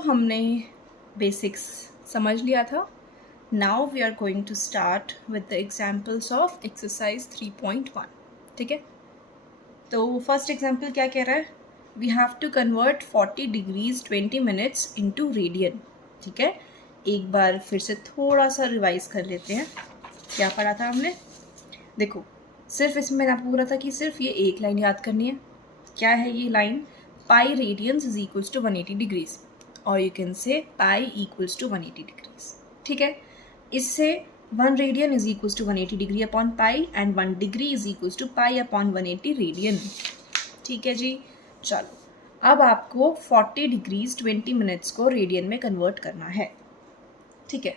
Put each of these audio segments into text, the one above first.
हमने बेसिक्स समझ लिया था. Now we are going to start with the examples of exercise 3.1. ठीक है, तो फर्स्ट एग्जाम्पल क्या कह रहा है? We have to convert 40 degrees 20 minutes into radian. ठीक है, एक बार फिर से थोड़ा सा रिवाइज कर लेते हैं. क्या पढ़ा था हमने? देखो, सिर्फ इसमें मैंने आपको बोला था कि सिर्फ ये एक लाइन याद करनी है. क्या है ये line? Pi radians is equals to 180 degrees, और you can say pi equals to 180 degrees. ठीक है, इससे 1 radian is equals to 180 degree upon pi and 1 degree is equals to pi upon 180 radian. ठीक है जी, चलो अब आपको 40 डिग्रीज 20 मिनट्स को रेडियन में कन्वर्ट करना है. ठीक है,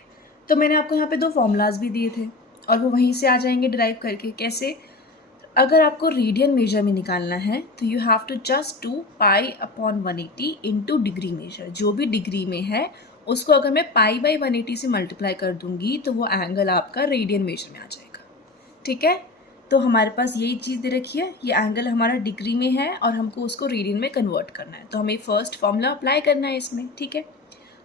तो मैंने आपको यहाँ पे 2 फॉर्मूलाज भी दिए थे और वो वहीं से आ जाएंगे डिराइव करके. कैसे? अगर आपको रेडियन मेजर में निकालना है तो you have to just do pi upon 180 into degree measure. जो भी डिग्री में है उसको अगर मैं पाई बाई 180 से मल्टीप्लाई कर दूंगी तो वो एंगल आपका रेडियन मेजर में आ जाएगा. ठीक है, तो हमारे पास यही चीज़ दे रखी है, ये एंगल हमारा डिग्री में है और हमको उसको रेडियन में कन्वर्ट करना है, तो हमें फर्स्ट फॉर्मूला अप्लाई करना है इसमें. ठीक है,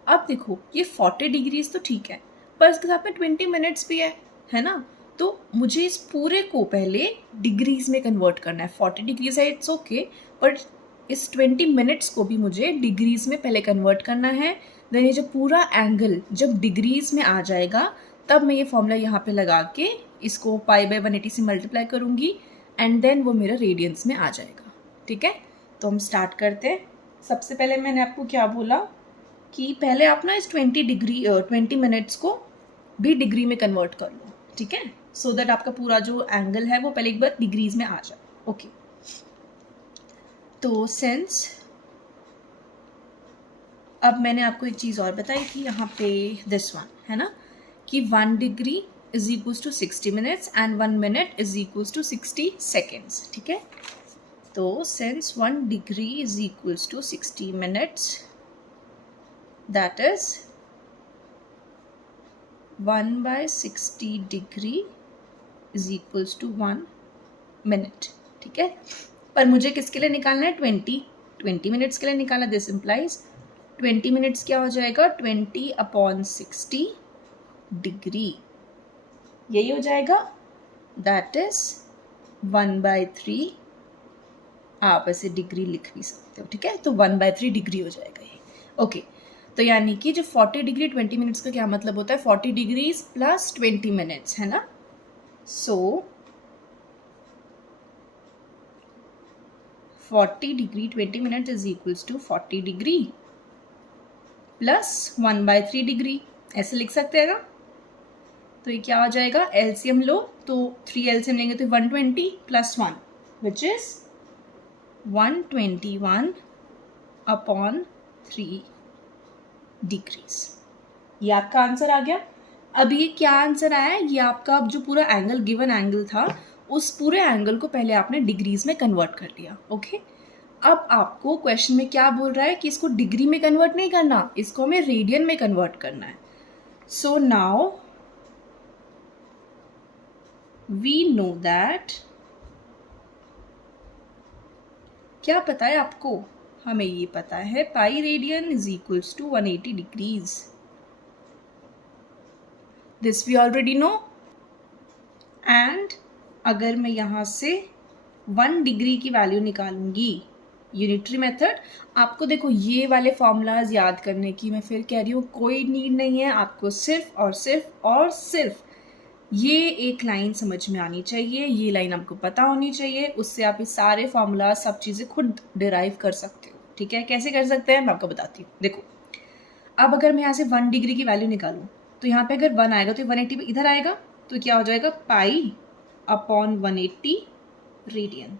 अब देखो ये 40 डिग्रीज तो ठीक है, पर इसके साथ में 20 मिनट्स भी है ना, तो मुझे इस पूरे को पहले डिग्रीज में कन्वर्ट करना है. 40 डिग्रीज है, इट्स ओके, बट इस 20 मिनट्स को भी मुझे डिग्रीज में पहले कन्वर्ट करना है. देन ये जो पूरा एंगल जब डिग्रीज में आ जाएगा तब मैं ये फॉर्मूला यहाँ पे लगा के इसको पाई बाई 180 से मल्टीप्लाई करूँगी एंड देन वो मेरा रेडियंस में आ जाएगा. ठीक है, तो हम स्टार्ट करते हैं. सबसे पहले मैंने आपको क्या बोला कि पहले आप ना इस 20 मिनट्स को भी डिग्री में कन्वर्ट कर लो. ठीक है, सो दैट आपका पूरा जो एंगल है वो पहले एक बार डिग्रीज में आ जाए. ओके, तो सिंस अब मैंने आपको एक चीज़ और बताई थी यहाँ पे, दिस वन है ना, कि 1 degree is equals to 60 minutes and 1 minute is equals to 60 seconds. ठीक है, तो since 1 degree is equals to 60 minutes, that is 1 by 60 degree is equals to 1 minute. ठीक है, पर मुझे किसके लिए निकालना है? 20 मिनट्स के लिए निकालना. दिस इम्प्लाइज 20 मिनट्स क्या हो जाएगा? 20 अपॉन 60 डिग्री, यही हो जाएगा. That is 1 by 3. आप ऐसे डिग्री लिख भी सकते हो. ठीक है, तो 1 by 3 डिग्री हो जाएगा ये. ओके, तो यानी कि जो 40 डिग्री 20 मिनट्स का क्या मतलब होता है? 40 डिग्रीज प्लस 20 मिनट्स, है ना. So 40 degree 20 minutes is equals to 40 degree plus 1 by 3 degree, ऐसे लिख सकते हैं ना. तो ये क्या हो जाएगा? एलसीएम लो तो 3 एलसीएम लेंगे तो 120 plus 1 which is 121 upon 3 degrees. ये आपका आंसर आ गया. अब ये क्या आंसर आया है? ये आपका अब जो पूरा एंगल गिवन एंगल था उस पूरे एंगल को पहले आपने डिग्रीज में कन्वर्ट कर दिया. ओके, अब आपको क्वेश्चन में क्या बोल रहा है कि इसको डिग्री में कन्वर्ट नहीं करना, इसको हमें रेडियन में कन्वर्ट करना है. So now we know that, क्या पता है आपको? हमें ये पता है pi radian is equals to 180 degrees. This we already know. And अगर मैं यहाँ से 1 डिग्री की वैल्यू निकालूंगी यूनिटरी मेथड, आपको देखो ये वाले फॉर्मूलाज याद करने की मैं फिर कह रही हूँ कोई नीड नहीं है. आपको सिर्फ और सिर्फ ये एक लाइन समझ में आनी चाहिए, ये लाइन आपको पता होनी चाहिए. उससे आप ये सारे फॉर्मूला सब चीज़ें खुद डिराइव कर सकते हो. ठीक है, कैसे कर सकते हैं मैं आपको बताती हूँ. देखो, अब अगर मैं यहाँ से 1 डिग्री की वैल्यू निकालूँ तो यहाँ पे अगर 1 आएगा तो 180 इधर आएगा, तो क्या हो जाएगा? पाई अपॉन 180 रेडियन,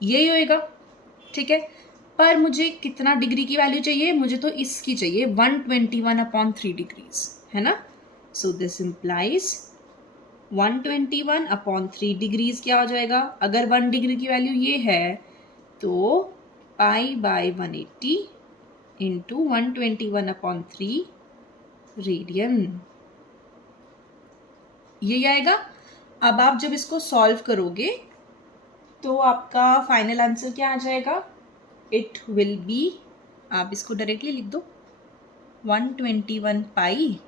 यही होएगा. ठीक है, पर मुझे कितना डिग्री की वैल्यू चाहिए? मुझे तो इसकी चाहिए 121 अपॉन 3 डिग्रीज, है ना. So this implies 121 upon 3 degrees क्या हो जाएगा? अगर 1 डिग्री की वैल्यू ये है तो pi by 180 into 121 upon 3 radian, ये आएगा. अब आप जब इसको सॉल्व करोगे तो आपका फाइनल आंसर क्या आ जाएगा? इट विल बी आप इसको डायरेक्टली लिख दो 121 पाई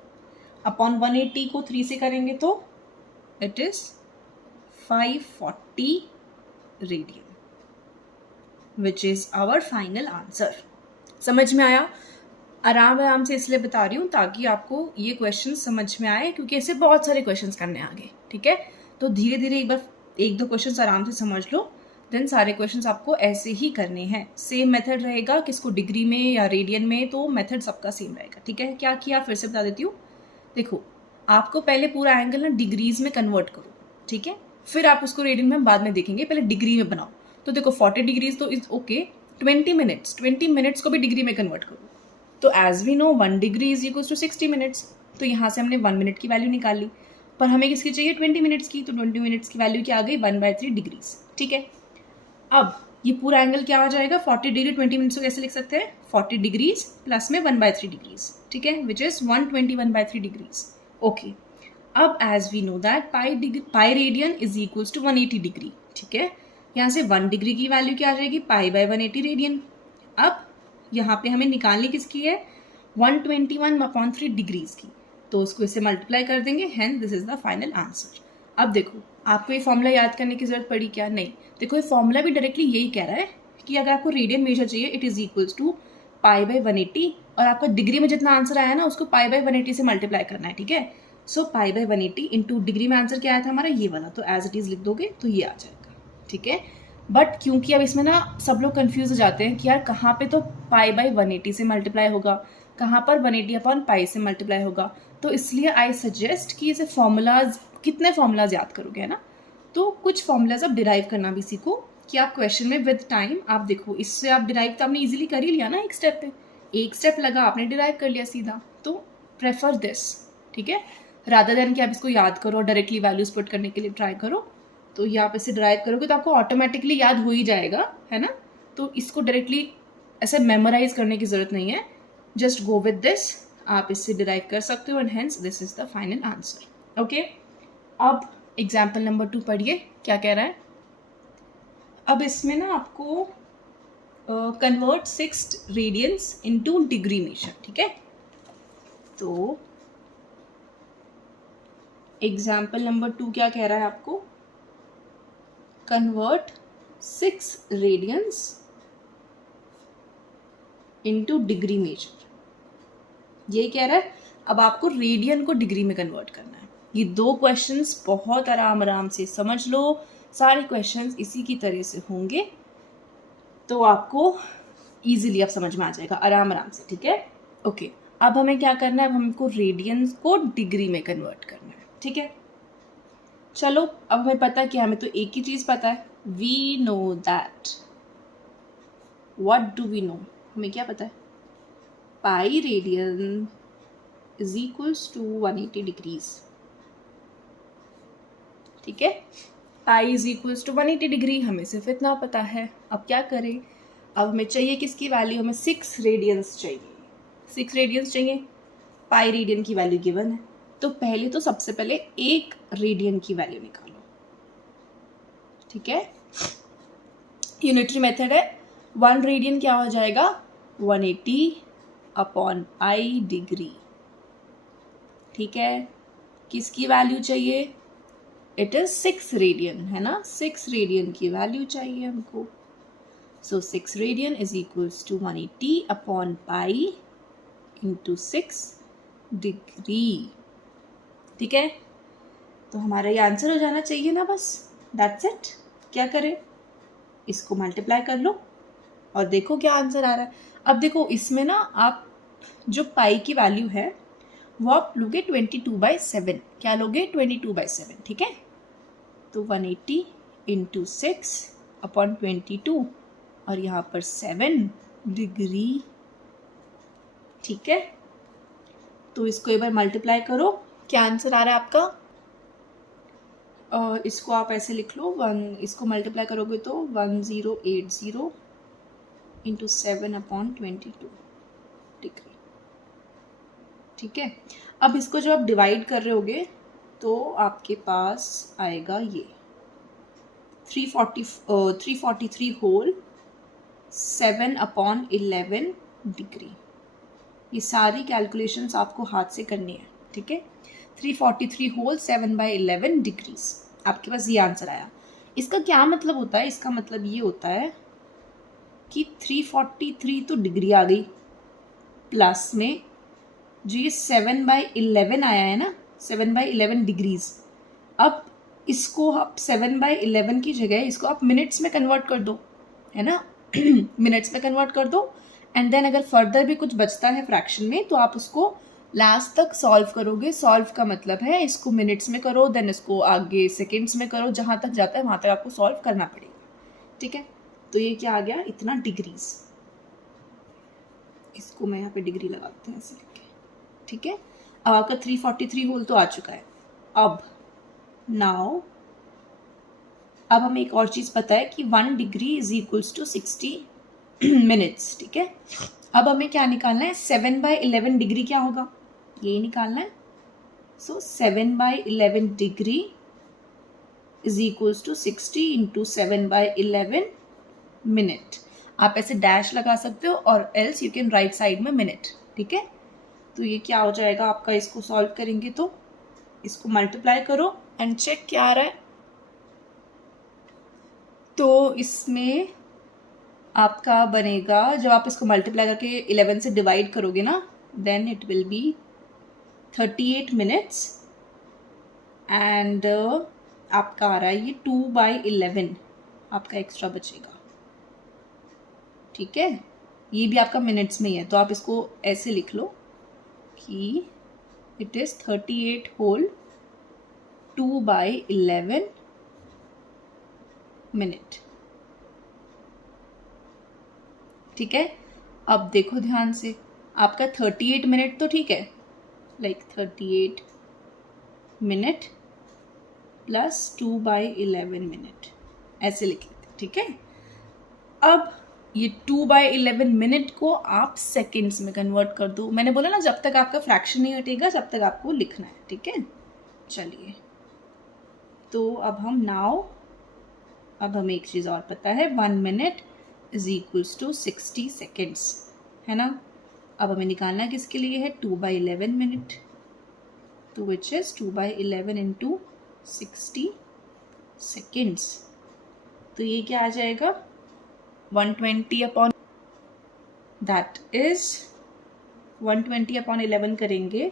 अपॉन 180 को 3 से करेंगे तो it is 540 radian, which is our final answer. समझ में आया? आराम से इसलिए बता रही हूँ ताकि आपको ये क्वेश्चन समझ में आए, क्योंकि ऐसे बहुत सारे क्वेश्चंस करने आगे, ठीक है? तो धीरे धीरे एक बार एक दो क्वेश्चंस आराम से समझ लो, देन सारे क्वेश्चंस आपको ऐसे ही करने हैं। सेम मेथड रहेगा, किसको डिग्री में या रेडियन में, तो मेथड सबका सेम रहेगा, ठीक है? क्या किया फिर से बता देती हूँ। देखो, आपको पहले पूरा एंगल ना डिग्रीज में कन्वर्ट करो, ठीक है? फिर आप उसको रेडियन में बाद में देखेंगे, पहले डिग्री में बनाओ। तो देखो 40 डिग्रीज तो इज ओके, 20 मिनट्स को भी डिग्री में कन्वर्ट करो। तो as we know 1 degree is equal to 60 minutes, तो यहाँ से हमने 1 मिनट की वैल्यू निकाल ली, पर हमें किसकी चाहिए 20 मिनट्स की, तो 20 मिनट्स की वैल्यू क्या आ गई 1/3 डिग्रीज, ठीक है? अब ये पूरा एंगल क्या हो जाएगा 40 डिग्री 20 मिनट्स को कैसे लिख सकते हैं 40 डिग्रीज प्लस में 1/3 डिग्रीज, ठीक है, विच इज 121/3 डिग्रीज। ओके, अब as we know that pi radian is equals to 180 degree, ठीक है? यहाँ से 1 डिग्री की वैल्यू क्या आ जाएगी पाई/180 रेडियन। अब यहाँ पे हमें निकालनी किसकी है 121/3 डिग्रीज की, तो उसको इससे मल्टीप्लाई कर देंगे, hence this is the final answer. अब देखो, आपको ये फॉर्मूला याद करने की जरूरत पड़ी क्या? नहीं। देखो, ये फॉर्मूला भी डायरेक्टली यही कह रहा है कि अगर आपको रेडियन मेजर चाहिए इट इज इक्वल्स टू पाई/180, और आपका डिग्री में जितना आंसर आया ना उसको पाई/180 से मल्टीप्लाई करना है, ठीक है? सो पाई/180 इंटू डिग्री में आंसर क्या आया था हमारा ये वाला, तो एज इट इज लिख दोगे तो ये आ जाएगा, ठीक है? बट क्योंकि अब इसमें ना सब लोग कंफ्यूज हो जाते हैं कि यार कहाँ पे तो पाई/180 से मल्टीप्लाई होगा, कहाँ पर 180/पाई से मल्टीप्लाई होगा, तो इसलिए आई सजेस्ट कि इसे फॉर्मूलाज, कितने फॉर्मूलाज याद करोगे, है ना? तो कुछ फॉर्मूलाज आप डिराइव करना भी सीखो कि आप क्वेश्चन में विद टाइम आप देखो, इससे आप डिराइव तो आपने इजीली कर ही लिया ना, एक स्टेप पे, एक स्टेप लगा आपने डिराइव कर लिया सीधा। तो प्रेफर दिस, ठीक है, रादर देन कि आप इसको याद करो और डायरेक्टली वैल्यूज पुट करने के लिए ट्राई करो। तो ये आप इसे ड्राइव करोगे तो आपको ऑटोमेटिकली याद हो ही जाएगा, है ना? तो इसको डायरेक्टली ऐसे मेमोराइज करने की जरूरत नहीं है, जस्ट गो विद दिस, आप इससे डिराइव कर सकते हो, and hence this is the final answer. Okay, अब एग्जाम्पल नंबर 2 पढ़िए, क्या कह रहा है। अब इसमें ना आपको convert 6 radians into degree measure, ठीक है? तो एग्जाम्पल नंबर 2 क्या कह रहा है आपको, convert 6 radians into degree measure, ये कह रहा है। अब आपको रेडियन को डिग्री में कन्वर्ट करना है। ये 2 क्वेश्चंस बहुत आराम से समझ लो, सारे क्वेश्चंस इसी की तरह से होंगे, तो आपको इजीली अब समझ में आ जाएगा आराम से, ठीक है? ओके, अब हमें क्या करना है, अब हमको रेडियंस को डिग्री में कन्वर्ट करना है, ठीक है? चलो, अब हमें पता क्या, हमें तो एक ही चीज पता है, we know that, what do we know, हमें क्या पता है, pi radian is equals to 180 degrees, ठीक है? Pi is equals to 180 degree, हमें सिर्फ इतना पता है। अब क्या करें, अब हमें चाहिए किसकी वैल्यू, हमें 6 रेडियंस चाहिए, 6 रेडियंस चाहिए, पाई रेडियन की वैल्यू गिवन है, तो पहले तो सबसे पहले 1 रेडियन की वैल्यू निकालो, ठीक है? यूनिटरी मेथड है, 1 रेडियन क्या हो जाएगा 180/पाई डिग्री, ठीक है? किसकी वैल्यू चाहिए, इट इज 6 रेडियन, है ना? 6 रेडियन की वैल्यू चाहिए हमको, so 6 radian is equals to 180/पाई इंटू 6 डिग्री, ठीक है? तो हमारा ये आंसर हो जाना चाहिए ना, बस दैट्स इट। क्या करें, इसको मल्टीप्लाई कर लो और देखो क्या आंसर आ रहा है। अब देखो, इसमें ना आप जो पाई की वैल्यू है वो आप लोगे 22/7, क्या लोगे 22/7, ठीक है? तो 180 इंटू 6/22 और यहाँ पर 7 डिग्री, ठीक है? तो इसको एक बार मल्टीप्लाई करो, क्या आंसर आ रहा है आपका, और इसको आप ऐसे लिख लो, इसको मल्टीप्लाई करोगे तो 1080 इंटू 7/22 डिग्री, ठीक है? अब इसको जब आप डिवाइड कर रहे होगे तो आपके पास आएगा ये 343 होल 7/11 डिग्री। ये सारी कैलकुलेशंस आपको हाथ से करनी है, ठीक है। 343 होल 7/11 डिग्रीज, आपके पास ये आंसर आया। इसका क्या मतलब होता है? इसका मतलब ये होता है कि 343 तो डिग्री आ गई, प्लस में जो ये 7/11 आया है ना, 7/11 डिग्रीज, अब इसको आप 7/11 की जगह इसको आप मिनट्स में कन्वर्ट कर दो, है ना। मिनट्स में कन्वर्ट कर दो, एंड देन अगर फर्दर भी कुछ बचता है फ्रैक्शन में तो आप उसको लास्ट तक सॉल्व करोगे। सॉल्व का मतलब है इसको मिनट्स में करो, देन इसको आगे सेकेंड्स में करो, जहाँ तक जाता है वहाँ तक आपको सॉल्व करना पड़ेगा, ठीक है। तो ये क्या आ गया? इतना डिग्रीज। इसको मैं यहाँ पे डिग्री लगाते हैं ऐसे लिख के, ठीक है। अब आपका 343 होल तो आ चुका है। अब नाउ अब हमें एक और चीज़ पता है कि 1 degree is equals to 60 minutes, ठीक है। अब हमें क्या निकालना है? 7/11 डिग्री क्या होगा, ये निकालना है। So 7/11 degree is equals to 60 into 7/11 minute. आप ऐसे डैश लगा सकते हो और else you can write side में मिनट, ठीक है। तो ये क्या हो जाएगा आपका? इसको सॉल्व करेंगे तो इसको मल्टीप्लाई करो एंड चेक क्या आ रहा है। तो इसमें आपका बनेगा, जब आप इसको मल्टीप्लाई करके 11 से डिवाइड करोगे ना, then it will be 38 minutes and आपका आ रहा है ये 2/11 आपका एक्स्ट्रा बचेगा, ठीक है। ये भी आपका मिनट्स में ही है, तो आप इसको ऐसे लिख लो कि इट इज 38 होल 2/11 मिनट, ठीक है। अब देखो ध्यान से, आपका 38 मिनट तो ठीक है, लाइक 38 मिनट प्लस 2/11 मिनट ऐसे लिख लेते, ठीक है। अब ये 2/11 मिनट को आप सेकेंड्स में कन्वर्ट कर दो। मैंने बोला ना, जब तक आपका फ्रैक्शन नहीं हटेगा जब तक आपको लिखना है, ठीक है। चलिए, तो अब हमें एक चीज़ और पता है, 1 minute is equals to 60 seconds, है ना। अब हमें निकालना किसके लिए है? 2/11 मिनट, तो विच इज 2/11 इंटू 60 सेकेंड्स। तो ये क्या आ जाएगा? 120 अपॉन, दैट इज 120 अपॉन 11 करेंगे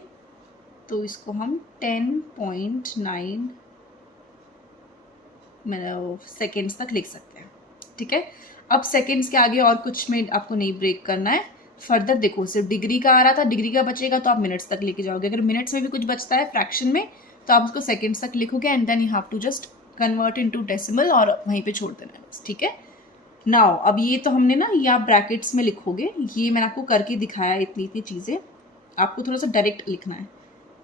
तो इसको हम 10.9 सेकेंड्स तक लिख सकते हैं, ठीक है। अब सेकेंड्स के आगे और कुछ में आपको नहीं ब्रेक करना है। फर्दर देखो, सिर्फ डिग्री का आ रहा था, डिग्री का बचेगा तो आप मिनट्स तक लेके जाओगे। अगर मिनट्स में भी कुछ बचता है फ्रैक्शन में तो आप उसको सेकेंड्स तक लिखोगे and then you have to just convert into decimal और वहीं पे छोड़ देना है बस, ठीक है। नाउ अब ये तो हमने ना, ये आप ब्रैकेट्स में लिखोगे, ये मैंने आपको करके दिखाया इतनी चीज़ें, आपको थोड़ा सा डायरेक्ट लिखना है।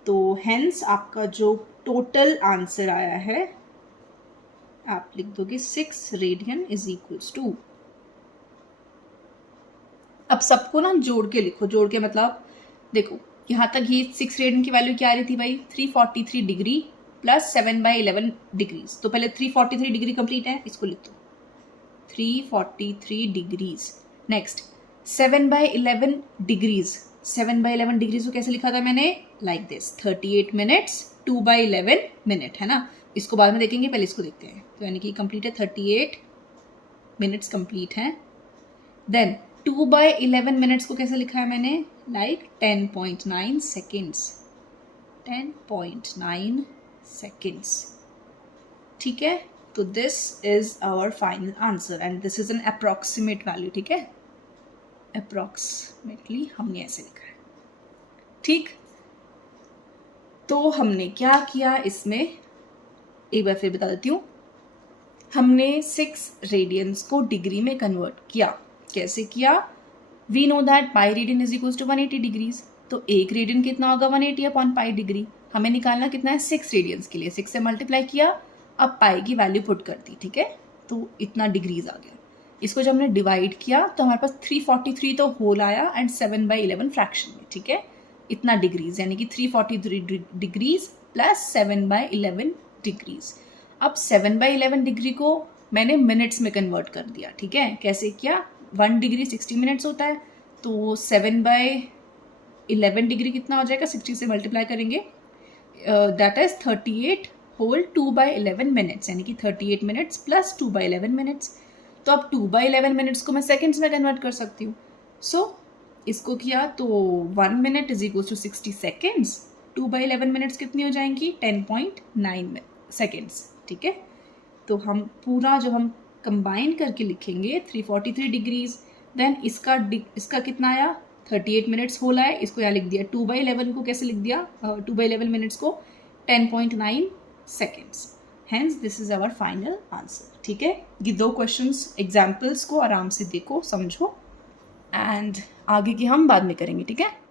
तो हेंस आपका जो टोटल आंसर आया है आप लिख दोगे 6 रेडियन इज इक्वल्स टू, अब सबको ना जोड़ के लिखो। जोड़ के मतलब देखो, यहाँ तक ये 6 रेडियन की वैल्यू क्या आ रही थी भाई? 343 डिग्री प्लस 7/11 डिग्रीज। तो पहले 343 डिग्री कंप्लीट है, इसको लिख दो 343 डिग्रीज। Next 7/11 degrees. 7/11 डिग्रीज को कैसे लिखा था मैंने? लाइक दिस, 38 मिनट्स 2/11 मिनट, है ना। इसको बाद में देखेंगे, पहले इसको देखते हैं। तो यानी कि कंप्लीट है, 38 मिनट्स कंप्लीट है। देन 2/11 मिनट्स को कैसे लिखा है मैंने? लाइक 10.9 सेकेंड्स, 10.9 सेकेंड्स, ठीक है। तो this is our final answer and this is an approximate value, ठीक है। अप्रॉक्सीमेटली हमने ऐसे लिखा है, ठीक। तो हमने क्या किया इसमें, एक बार फिर बता देती हूँ। हमने 6 रेडियंस को डिग्री में कन्वर्ट किया। कैसे किया? We know that pi radian is equals to 180 degrees. तो एक रेडियन कितना होगा? 180 अपॉन पाई डिग्री। हमें निकालना कितना है? 6 रेडियंस के लिए 6 से मल्टीप्लाई किया, अब पाई की वैल्यू पुट कर दी, ठीक है। तो इतना डिग्रीज आ गया। इसको जब हमने डिवाइड किया तो हमारे पास 343 तो होल आया एंड 7/11 फ्रैक्शन में, ठीक है। इतना डिग्रीज, यानी कि 343 डिग्रीज प्लस 7/11 डिग्रीज। अब 7/11 डिग्री को मैंने मिनट्स में कन्वर्ट कर दिया, ठीक है। कैसे किया? 1 डिग्री 60 मिनट्स होता है, तो 7/11 डिग्री कितना हो जाएगा, 60 से मल्टीप्लाई करेंगे, दैट इज 38 होल 2/11 मिनट्स, यानी कि 38 मिनट्स प्लस 2/11 मिनट्स। तो अब 2/11 मिनट्स को मैं सेकेंड्स में कन्वर्ट कर सकती हूँ। सो इसको किया तो 1 minute is equal to 60 seconds, 2/11 minutes कितनी हो जाएंगी, 10.9 सेकेंड्स। ठीक है, तो हम पूरा जो हम कंबाइन करके लिखेंगे 343 डिग्रीज, देन इसका कितना आया, 38 मिनट्स होल आया, इसको यहाँ लिख दिया 2/11 को कैसे लिख दिया, 2/11 मिनट्स को 10.9 seconds. Hence this is our final answer. ठीक है, ये 2 क्वेश्चंस एग्जाम्पल्स को आराम से देखो, समझो, एंड आगे की हम बाद में करेंगे। ठीक है।